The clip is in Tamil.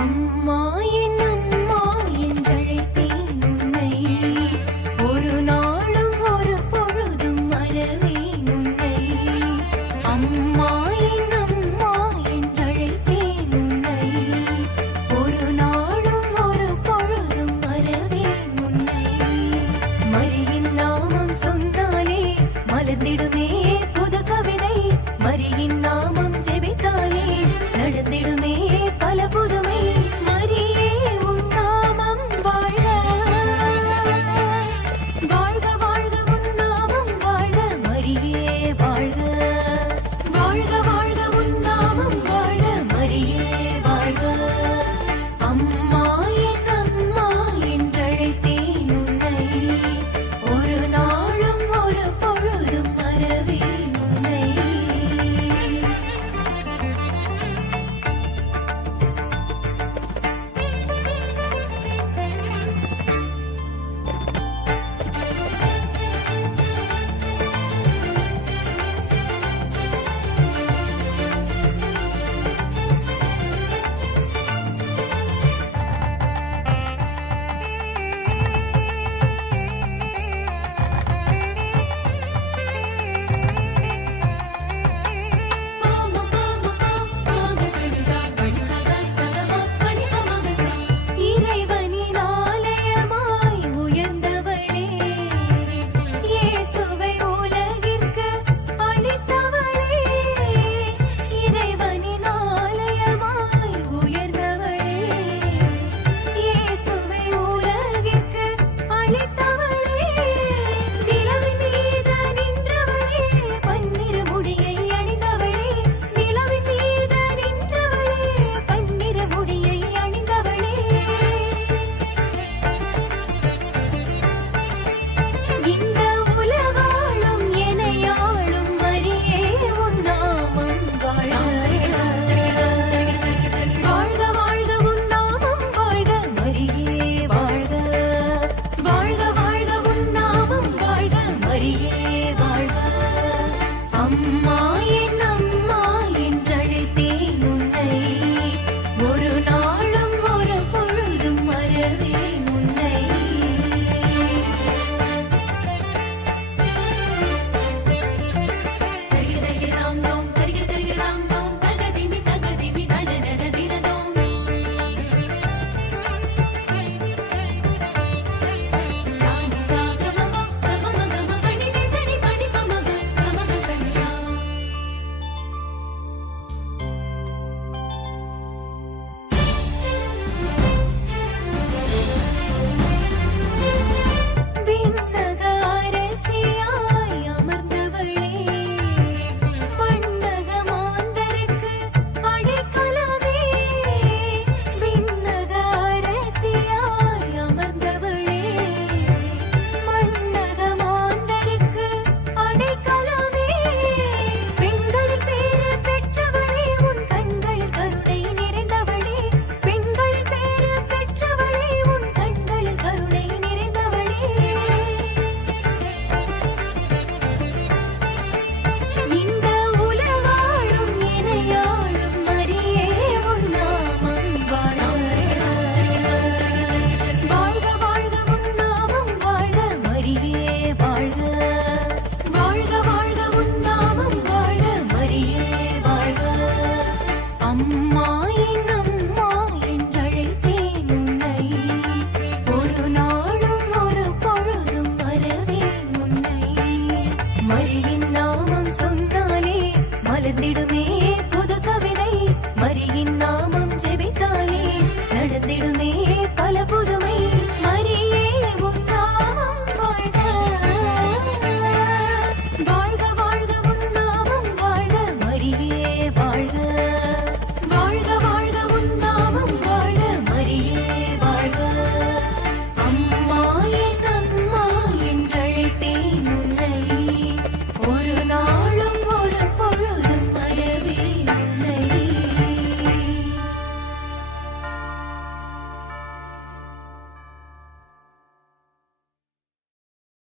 அம்மா என் அம்மா என்றழைத்தேன் உன்னை, ஒரு நாளும் ஒரு பொழுதும் மறவேன் உன்னை. அம்மா என் அம்மா என்றழைத்தேன் உன்னை, ஒரு நாளும் ஒரு பொழுதும் மறவேன் உன்னை. மரியின் நாமம் சொன்னாலே மலர்ந்திடுமே புது கவிதை, மரியின் நாமம் ஜெபித்தாலே நடந்திடுமே பல புதுமை. மரியே உன் நாமம் வாழ்க, வாழ்க வாழ்க உன் நாமம் வாழ்க. மரியே வாழ்க, வாழ்க வாழ்க உன் நாமம் வாழ்க. மரியே வாழ்க. அம்மா என் அம்மா என்றழைத்தேன் உன்னை, ஒரு நாளும் ஒரு பொழுதும் மறவேன் உன்னை. இறைவனின் ஆலயமாய் உயர்ந்தவளே, இயேசுவை உலகிற்கு அளித்தவளே. இறைவனின் ஆலயமாய் உயர்ந்தவளே, இயேசுவை உலகிற்கு அளித்தவளே. நிலவின் மீது நின்றவளே, பன்னிரு முடியை அணிந்தவளே. நிலவின் மீது நின்றவளே, பன்னிரு முடியை அணிந்தவளே. இந்த உலகாளும் எனையாளும் மரியே உன் நாமம் வாழ்க. வாழ்க வாழ்க உன் நாமம் வாழ்க. மரியே வாழ்க, வாழ்க வாழ்க உன் நாமம் வாழ்க. மரியே வாழ்க. அம்மா